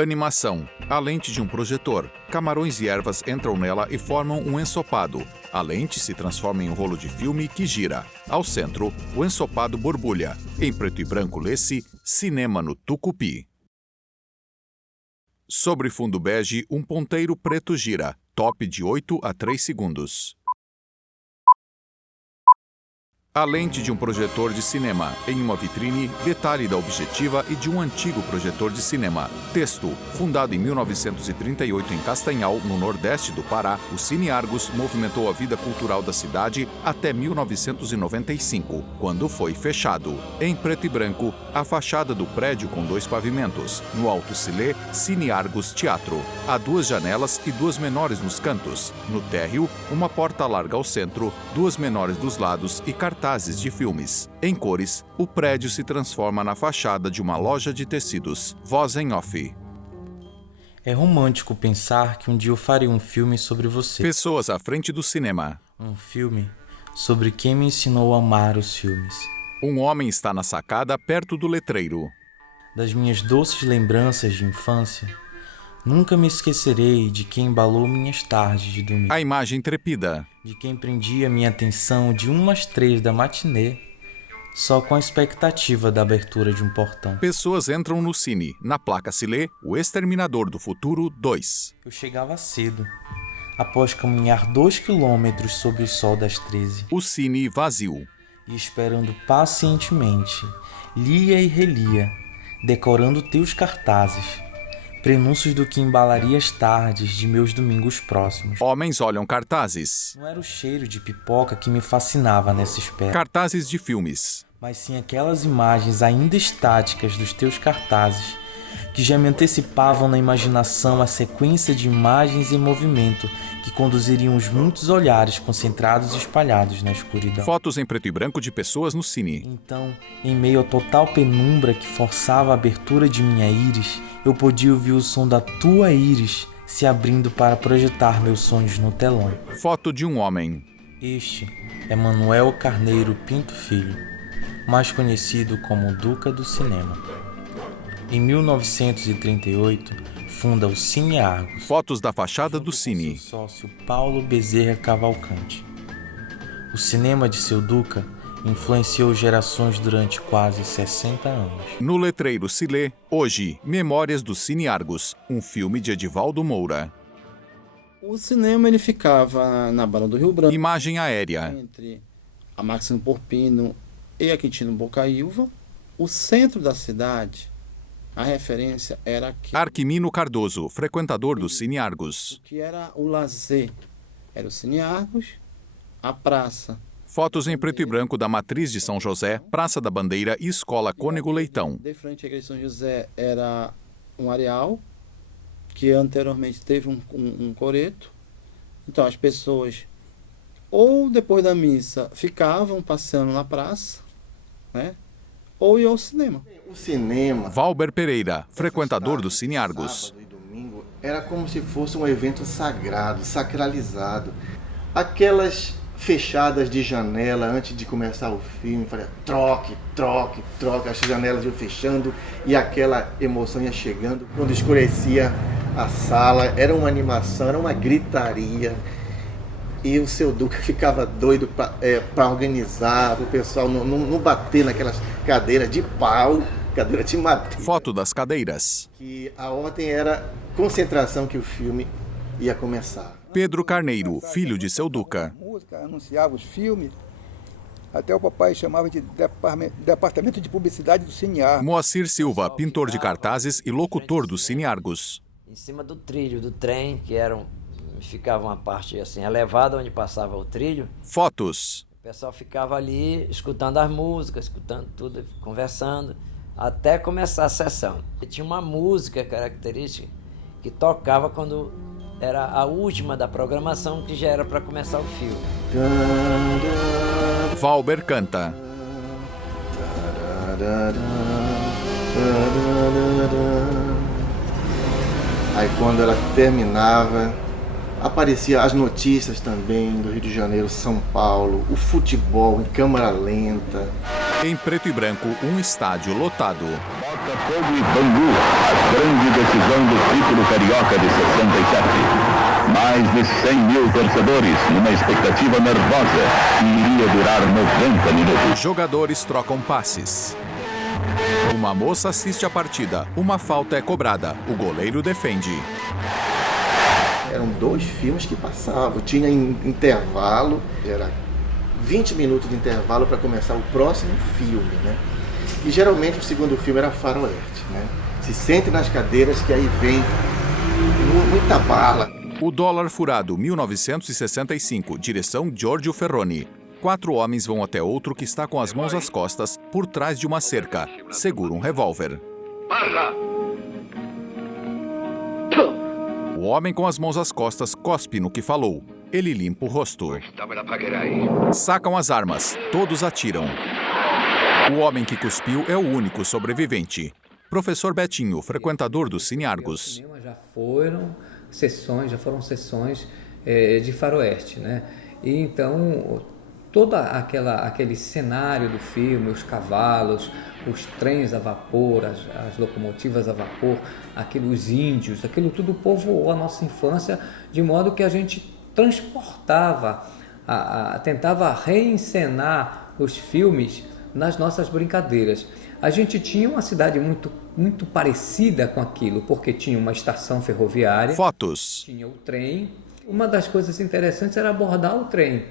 Animação. A lente de um projetor. Camarões e ervas entram nela e formam um ensopado. A lente se transforma em um rolo de filme que gira. Ao centro, o ensopado borbulha. Em preto e branco lê-se Cinema no Tucupi. Sobre fundo bege, um ponteiro preto gira. Top de 8 a 3 segundos. A lente de um projetor de cinema. Em uma vitrine, detalhe da objetiva e de um antigo projetor de cinema. Texto. Fundado em 1938 em Castanhal, no nordeste do Pará, o Cine Argos movimentou a vida cultural da cidade até 1995, quando foi fechado. Em preto e branco, a fachada do prédio com 2 pavimentos. No alto se lê Cine Argos Teatro. Há 2 janelas e 2 menores nos cantos. No térreo, uma porta larga ao centro, 2 menores dos lados e cartazes de filmes. Em cores, o prédio se transforma na fachada de uma loja de tecidos. Voz em off. É romântico pensar que um dia eu farei um filme sobre você. Pessoas à frente do cinema. Um filme sobre quem me ensinou a amar os filmes. Um homem está na sacada perto do letreiro. Das minhas doces lembranças de infância, nunca me esquecerei de quem embalou minhas tardes de domingo. A imagem trepida. De quem prendia minha atenção de 1 às 3 da matinê, só com a expectativa da abertura de um portão. Pessoas entram no cine. Na placa se lê O Exterminador do Futuro 2. Eu chegava cedo, após caminhar 2 quilômetros sob o sol das 13. O cine vazio. E esperando pacientemente, lia e relia, decorando teus cartazes, prenúncios do que embalaria as tardes de meus domingos próximos. Homens olham cartazes. Não era o cheiro de pipoca que me fascinava nessa espera. Cartazes de filmes. Mas sim aquelas imagens ainda estáticas dos teus cartazes, que já me antecipavam na imaginação a sequência de imagens em movimento que conduziriam os muitos olhares concentrados e espalhados na escuridão. Fotos em preto e branco de pessoas no cine. Então, em meio à total penumbra que forçava a abertura de minha íris, eu podia ouvir o som da tua íris se abrindo para projetar meus sonhos no telão. Foto de um homem. Este é Manuel Carneiro Pinto Filho, mais conhecido como Duca do Cinema. Em 1938, funda o Cine Argos. Fotos da fachada do cine. Seu sócio Paulo Bezerra Cavalcante. O cinema de seu Duca influenciou gerações durante quase 60 anos. No letreiro se lê Hoje, Memórias do Cine Argos, um filme de Edivaldo Moura. O cinema ele ficava na Barra do Rio Branco. Imagem aérea. Entre a Máximo Porpino e a Quintino Bocaiúva. O centro da cidade, a referência era aqui. Arquimino Cardoso, frequentador do Cine Argos. O que era o lazer? Era o Cine Argos, a praça. Fotos em preto e branco da Matriz de São José, Praça da Bandeira e Escola Cônego Leitão. De frente à Igreja de São José era um areal, que anteriormente teve um coreto. Então as pessoas, ou depois da missa, ficavam passeando na praça, né? Ou iam ao cinema. O cinema... Valber Pereira, frequentador do Cine Argos. Sábado e domingo era como se fosse um evento sagrado, sacralizado. Aquelas fechadas de janela antes de começar o filme, falei, troque, as janelas iam fechando e aquela emoção ia chegando. Quando escurecia a sala, era uma animação, era uma gritaria. E o seu Duca ficava doido para organizar, para o pessoal não bater naquelas cadeiras de pau, cadeira de madeira. Foto das cadeiras. Que a ordem era concentração que o filme ia começar. Pedro Carneiro, filho de seu Duca. A música anunciava os filmes, até o papai chamava de Departamento de Publicidade do Cine Argos. Moacir Silva, pintor de cartazes e locutor do Cine Argos. Em cima do trilho do trem, que ficava uma parte assim elevada onde passava o trilho. Fotos. O pessoal ficava ali escutando as músicas, escutando tudo, conversando, até começar a sessão. E tinha uma música característica que tocava quando era a última da programação, que já era para começar o filme. Valber canta. Aí quando ela terminava, aparecia as notícias também do Rio de Janeiro, São Paulo, o futebol em câmera lenta. Em preto e branco, um estádio lotado. Botafogo e Bangu, a grande decisão do título carioca de 67. Mais de 100 mil torcedores numa expectativa nervosa que iria durar 90 minutos. Jogadores trocam passes. Uma moça assiste a partida. Uma falta é cobrada. O goleiro defende. Eram 2 filmes que passavam. Tinha intervalo, era 20 minutos de intervalo para começar o próximo filme, né? E geralmente o segundo filme era Faroeste, né? Se sente nas cadeiras que aí vem muita bala. O Dólar Furado, 1965, direção Giorgio Ferroni. 4 homens vão até outro que está com as mãos às costas, por trás de uma cerca. Segura um revólver. O homem com as mãos às costas cospe no que falou. Ele limpa o rosto. Sacam as armas. Todos atiram. O homem que cuspiu é o único sobrevivente. Professor Betinho, frequentador do Cine Argos. Já foram sessões de faroeste, né? E então todo aquele cenário do filme, os cavalos, os trens a vapor, as locomotivas a vapor, os índios, aquilo tudo povoou a nossa infância, de modo que a gente transportava, tentava reencenar os filmes nas nossas brincadeiras. A gente tinha uma cidade muito parecida com aquilo, porque tinha uma estação ferroviária, fotos, tinha o trem. Uma das coisas interessantes era abordar o trem.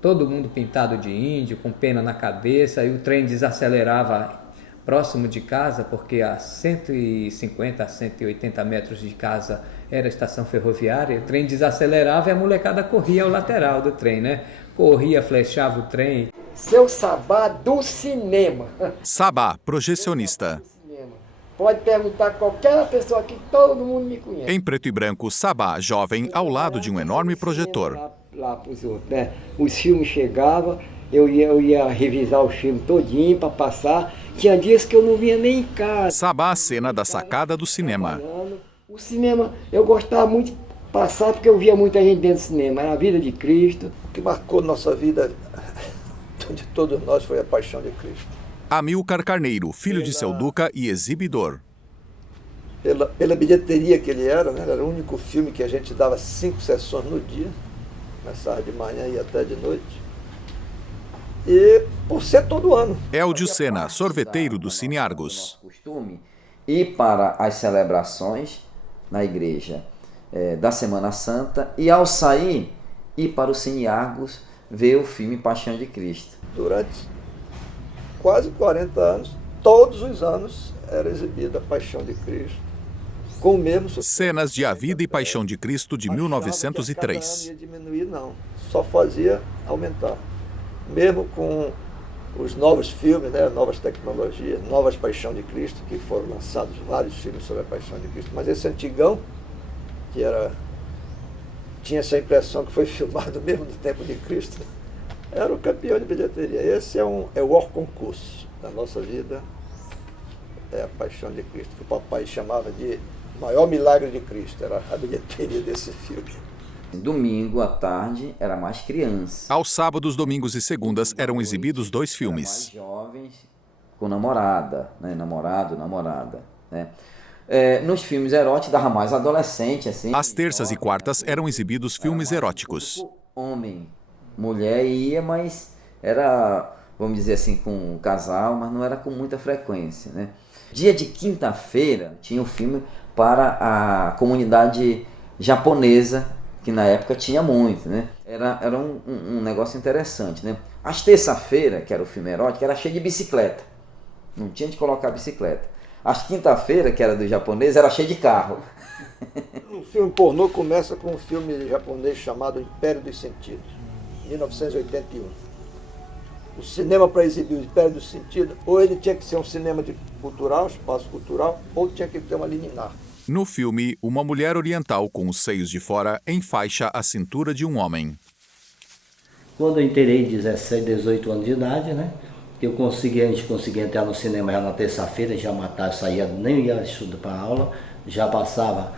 Todo mundo pintado de índio, com pena na cabeça, e o trem desacelerava próximo de casa, porque a 150 a 180 metros de casa era a estação ferroviária. O trem desacelerava e a molecada corria ao lateral do trem, né? Corria, flechava o trem. Seu Sabá do cinema. Sabá, projecionista. Pode perguntar a qualquer pessoa aqui, todo mundo me conhece. Em preto e branco, Sabá, jovem, ao lado de um enorme projetor. Lá pros outros, né? Os filmes chegavam, eu ia revisar o filme todinho para passar. Tinha dias que eu não vinha nem em casa. Sabá, a cena da sacada do cinema. O cinema, eu gostava muito de passar porque eu via muita gente dentro do cinema. Era a vida de Cristo. O que marcou nossa vida, de todos nós, foi a paixão de Cristo. Amilcar Carneiro, filho de seu Duca e exibidor. Pela bilheteria que ele era, né? Era o único filme que a gente dava 5 sessões no dia. Começava de manhã e até de noite. E por ser todo ano. Eldio Sena, sorveteiro do Cine Argos. Costume ir para as celebrações na igreja da Semana Santa e, ao sair, ir para o Cine Argos ver o filme Paixão de Cristo. Durante quase 40 anos, todos os anos, era exibida a Paixão de Cristo. Com o mesmo sucesso. Cenas de A Vida e Paixão de Cristo de 1903. Não ia diminuir, não. Só fazia aumentar. Mesmo com os novos filmes, né, novas tecnologias, novas Paixão de Cristo, que foram lançados vários filmes sobre a Paixão de Cristo. Mas esse antigão, que tinha essa impressão que foi filmado mesmo no tempo de Cristo, era o campeão de bilheteria. Esse é o maior concurso da nossa vida, é a Paixão de Cristo, que o papai chamava de maior milagre de Cristo, era a bilheteria desse filme. Domingo à tarde era mais criança. Aos sábados, domingos e segundas eram exibidos 2 filmes. Mais jovens com namorada, né? Namorado, namorada, né? Nos filmes eróticos dava mais adolescente, assim. Às terças e quartas eram exibidos filmes eróticos. Homem, mulher ia, mas era, vamos dizer assim, com um casal, mas não era com muita frequência, né? Dia de quinta-feira tinha um filme para a comunidade japonesa, que na época tinha muito, né? Era um negócio interessante, né? Às terça-feira, que era o filme erótico, era cheio de bicicleta. Não tinha de colocar bicicleta. Às quinta-feira, que era do japonês, era cheio de carro. O filme pornô começa com um filme japonês chamado Império dos Sentidos, 1981. O cinema, para exibir o Império dos Sentidos, ou ele tinha que ser um cinema cultural, espaço cultural, ou tinha que ter uma liminar. No filme, uma mulher oriental com os seios de fora enfaixa a cintura de um homem. Quando eu inteirei 17, 18 anos de idade, né? A gente conseguia entrar no cinema já na terça-feira, já matava, saía, nem ia estudar para aula, já passava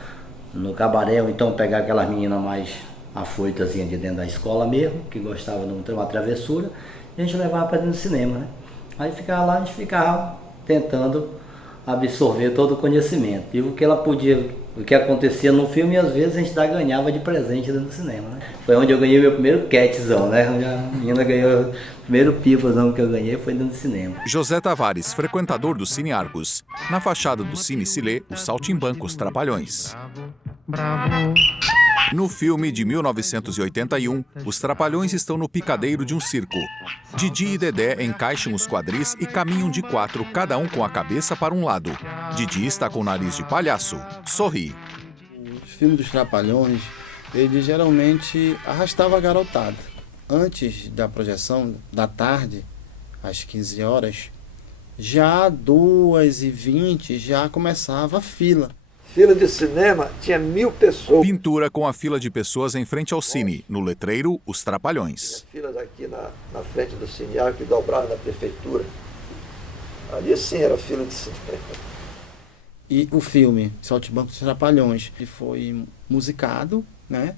no cabaré, ou então pegar aquelas meninas mais afoitazinhas de dentro da escola mesmo, que gostavam de uma travessura, e a gente levava para dentro do cinema, né? Aí ficava lá, a gente ficava tentando absorver todo o conhecimento. E o que ela podia o que acontecia no filme e às vezes a gente ganhava de presente dentro do cinema, né? Foi onde eu ganhei meu primeiro catzão, né? Onde a menina ganhou o primeiro pipazão que eu ganhei foi dentro do cinema. José Tavares, frequentador do Cine Argos. Na fachada do Cine se lê Os Saltimbancos Trapalhões. No filme de 1981, os Trapalhões estão no picadeiro de um circo. Didi e Dedé encaixam os quadris e caminham de 4, cada um com a cabeça para um lado. Didi está com o nariz de palhaço. Sorri. Os filmes dos Trapalhões, ele geralmente arrastava a garotada. Antes da projeção, da tarde, às 15 horas, já 2h20 já começava a fila. Fila de cinema tinha 1000 pessoas. Pintura com a fila de pessoas em frente ao cine. No letreiro, Os Trapalhões. Filas aqui na frente do Cine que dobrava na prefeitura. Ali sim era fila de cinema. E o filme Saltimbancos dos Trapalhões foi musicado, né?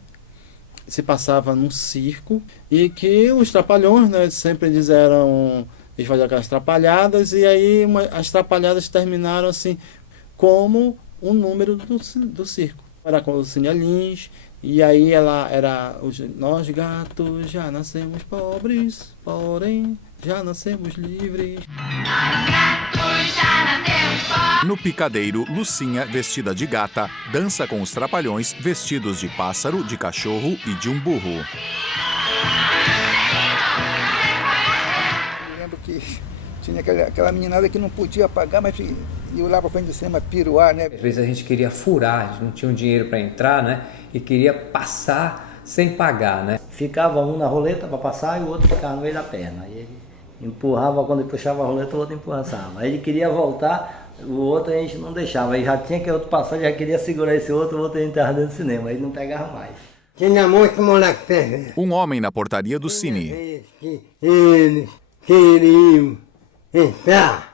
Se passava num circo e que os Trapalhões, né, sempre eles faziam aquelas trapalhadas e aí as trapalhadas terminaram assim como um número do circo. Era com o Cine Lins, e aí ela era nós gatos já nascemos pobres, porém já nascemos livres. No picadeiro, Lucinha, vestida de gata, dança com os Trapalhões vestidos de pássaro, de cachorro e de um burro. Eu lembro que tinha aquela meninada que não podia pagar, mas ia lá para frente do cinema piruar, né? Às vezes a gente queria furar, a gente não tinha um dinheiro para entrar, né? E queria passar sem pagar, né? Ficava um na roleta para passar e o outro ficava no meio da perna. Aí ele empurrava, quando ele puxava a roleta, o outro empurrava. Aí ele queria voltar, o outro a gente não deixava. Aí já tinha que outro passar, já queria segurar esse outro, o outro entrava dentro do cinema. Aí não pegava mais. Tinha muito moleque pega. Um homem na portaria do cine. Eles queriam entrar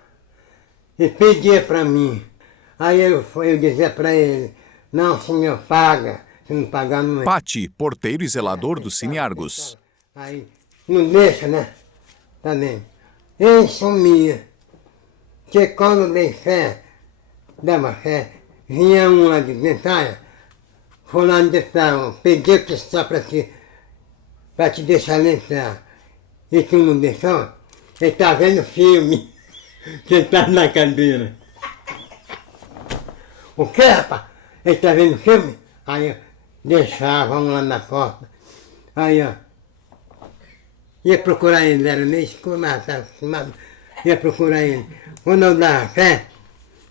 e pedir para mim. Aí eu dizia para ele, não, senhor, paga. Se não pagar, não é. Pati, porteiro e zelador do Cine Argos. Aí, não deixa, né? Tá bem. Ele sumia. Que quando dei fé, dava fé, vinha um lá de dentro, fulano de tal, pediu que está para te deixar ele entrar. E tu não deixou? Ele tá vendo filme, sentado na cadeira. O que, rapaz? Ele tá vendo filme? Aí eu deixava um lá na porta. Aí, ó. Ia procurar ele, era meio escuro, mas estava acostumado. Ia procurar ele. Quando eu dava fé,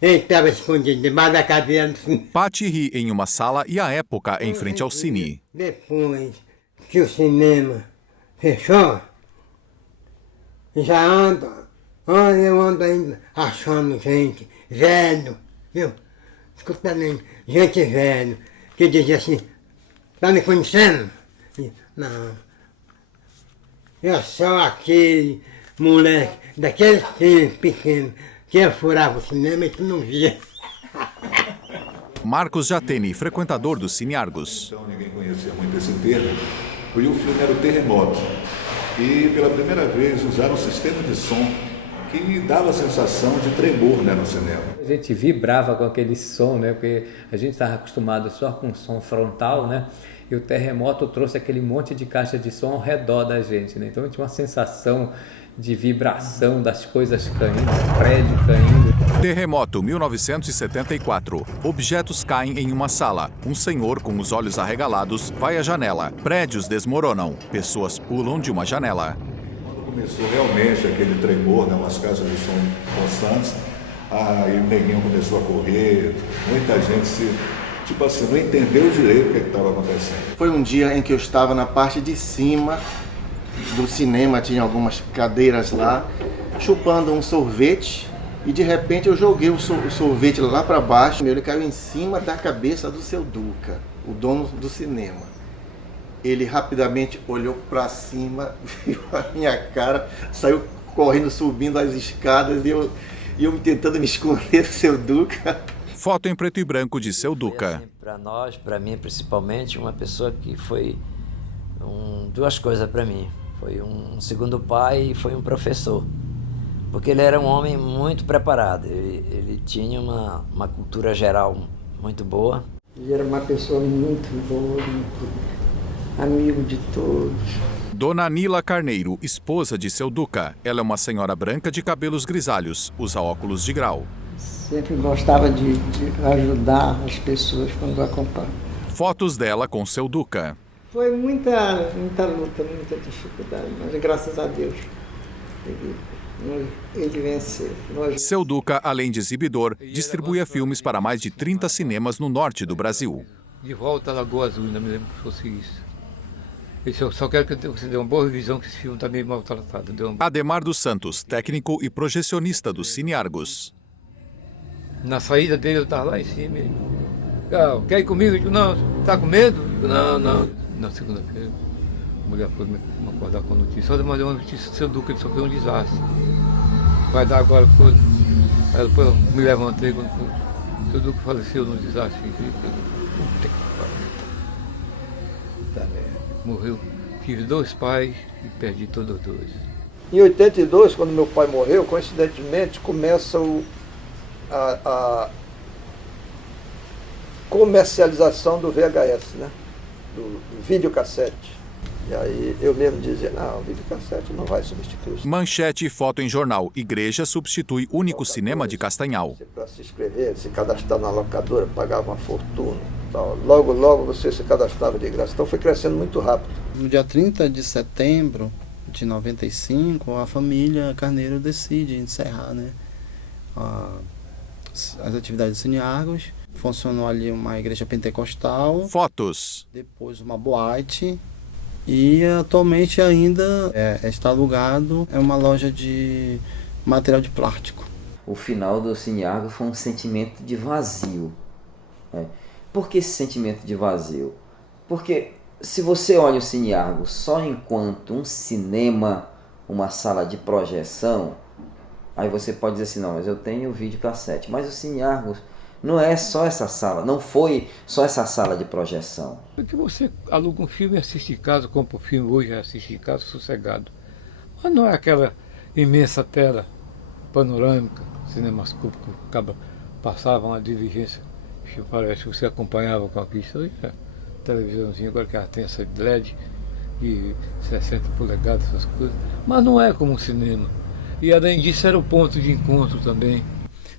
ele estava escondido debaixo da cadeira do cinema. Pati ri em uma sala e à época em frente ao cine. Depois que o cinema fechou, já eu ando ainda achando gente velho, viu? Escutando gente velho, que dizia assim, tá me conhecendo? Não, eu sou aquele moleque, daquele filho pequeno, que eu furava o cinema e tu não via. Marcos Jatene, frequentador do Cine Argos. Então ninguém conhecia muito esse termo, e o filme era o Terremoto. E pela primeira vez usaram um sistema de som que dava a sensação de tremor, né, no cinema. A gente vibrava com aquele som, né, porque a gente estava acostumado só com som frontal, né, e o terremoto trouxe aquele monte de caixa de som ao redor da gente, né, então tinha uma sensação de vibração das coisas caindo, prédio caindo. Terremoto, 1974. Objetos caem em uma sala. Um senhor com os olhos arregalados vai à janela. Prédios desmoronam. Pessoas pulam de uma janela. Quando começou realmente aquele tremor, né, umas caixas de som constantes, aí o neguinho começou a correr, muita gente não entendeu direito o que estava acontecendo. Foi um dia em que eu estava na parte de cima do cinema, tinha algumas cadeiras lá, chupando um sorvete, e de repente eu joguei o sorvete lá para baixo, ele caiu em cima da cabeça do seu Duca, o dono do cinema. Ele rapidamente olhou para cima, viu a minha cara, saiu correndo, subindo as escadas, e eu tentando me esconder do seu Duca. Foto em preto e branco de seu Duca. Assim, para nós, para mim principalmente, uma pessoa que foi duas coisas para mim. Foi um segundo pai e foi um professor. Porque ele era um homem muito preparado. Ele tinha uma cultura geral muito boa. Ele era uma pessoa muito boa, amigo de todos. Dona Nila Carneiro, esposa de seu Duca. Ela é uma senhora branca de cabelos grisalhos, usa óculos de grau. Sempre gostava de ajudar as pessoas quando acompanhava. Fotos dela com seu Duca. Foi muita luta, muita dificuldade, mas graças a Deus ele venceu. Seu Duca, além de exibidor, distribuía filmes para mais de 30 cinemas no norte do Brasil. De volta à Lagoa Azul, ainda me lembro que fosse isso. Eu só quero que você dê uma boa revisão, que esse filme está meio maltratado. Ademar dos Santos, técnico e projecionista do Cine Argos. Na saída dele eu estava lá em cima. Quer ir comigo? Eu digo, não, tá com medo? Eu digo, não. Na segunda-feira, a mulher foi me acordar com a notícia. Só mandou uma notícia do seu Duca, ele sofreu um desastre. Vai dar agora coisa. Aí depois eu me levantei quando o seu Duca faleceu num desastre. Puta que pariu. Morreu. Tive 2 pais e perdi todos os 2. Em 82, quando meu pai morreu, coincidentemente, começa a comercialização do VHS, né? Do videocassete. E aí eu mesmo dizia, não, o videocassete não vai substituir isso. Manchete e foto em jornal. Igreja substitui único cinema de Castanhal. Para se inscrever, se cadastrar na locadora, pagava uma fortuna. Tal. Logo você se cadastrava de graça. Então foi crescendo muito rápido. No dia 30 de setembro de 95, a família Carneiro decide encerrar, né, as atividades do Cine Argos. Funcionou ali uma igreja pentecostal. Fotos. Depois uma boate. E atualmente ainda está alugado, é uma loja de material de plástico. O final do Cine Argos foi um sentimento de vazio. Né? Por que esse sentimento de vazio? Porque se você olha o Cine Argos só enquanto um cinema, uma sala de projeção, aí você pode dizer assim, não, mas eu tenho videocassete. Mas o Cine Argos não é só essa sala, não foi só essa sala de projeção. Porque você aluga um filme e assiste em casa, compra o filme hoje e assiste em casa sossegado. Mas não é aquela imensa tela panorâmica, cinemascópica, que passava uma diligência, que parece que você acompanhava com a vista. Hoje é televisãozinha, agora que ela tem essa LED de 60 polegadas, essas coisas. Mas não é como um cinema. E além disso era o ponto de encontro também.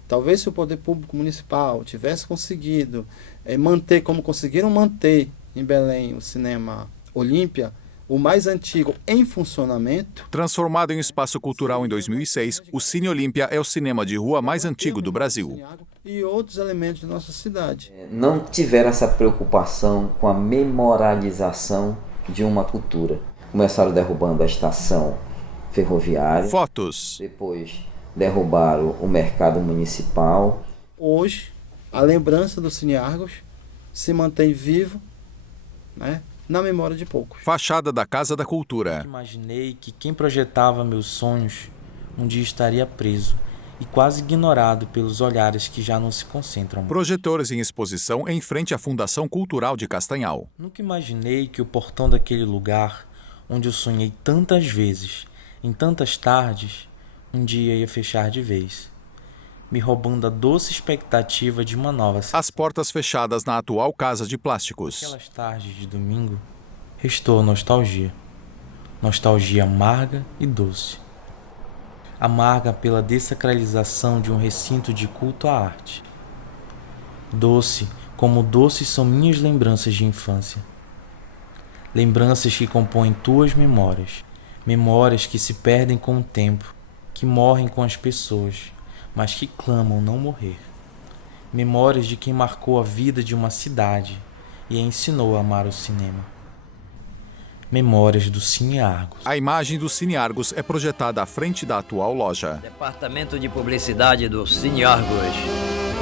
Talvez se o poder público municipal tivesse conseguido manter, como conseguiram manter em Belém o cinema Olímpia, o mais antigo em funcionamento. Transformado em espaço cultural em 2006, o Cine Olímpia é o cinema de rua mais antigo do Brasil. E outros elementos de nossa cidade. Não tiveram essa preocupação com a memorialização de uma cultura. Começaram derrubando a estação ferroviária. Fotos. Depois derrubaram o mercado municipal. Hoje, a lembrança do Cine Argos se mantém vivo, né, na memória de poucos. Fachada da Casa da Cultura. Imaginei que quem projetava meus sonhos um dia estaria preso e quase ignorado pelos olhares que já não se concentram. Projetores em exposição em frente à Fundação Cultural de Castanhal. Nunca imaginei que o portão daquele lugar, onde eu sonhei tantas vezes, em tantas tardes, um dia ia fechar de vez, me roubando a doce expectativa de uma nova cidade. As portas fechadas na atual Casa de Plásticos. Aquelas tardes de domingo, restou nostalgia. Nostalgia amarga e doce. Amarga pela dessacralização de um recinto de culto à arte. Doce, como doces são minhas lembranças de infância. Lembranças que compõem tuas memórias. Memórias que se perdem com o tempo, que morrem com as pessoas, mas que clamam não morrer. Memórias de quem marcou a vida de uma cidade e a ensinou a amar o cinema. Memórias do Cine Argos. A imagem do Cine Argos é projetada à frente da atual loja. Departamento de Publicidade do Cine Argos.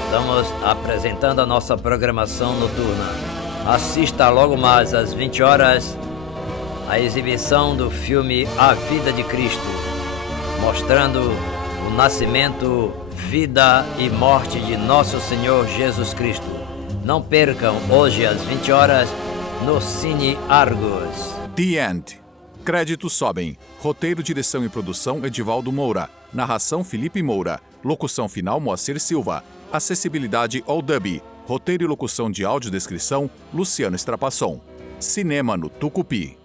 Estamos apresentando a nossa programação noturna. Assista logo mais às 20 horas a exibição do filme A Vida de Cristo, mostrando o nascimento, vida e morte de Nosso Senhor Jesus Cristo. Não percam hoje às 20 horas no Cine Argos. The End. Créditos sobem. Roteiro, direção e produção Edivaldo Moura. Narração Felipe Moura. Locução final Moacir Silva. Acessibilidade All Dub. Roteiro e locução de audiodescrição, Luciano Strapasson. Cinema no Tucupi.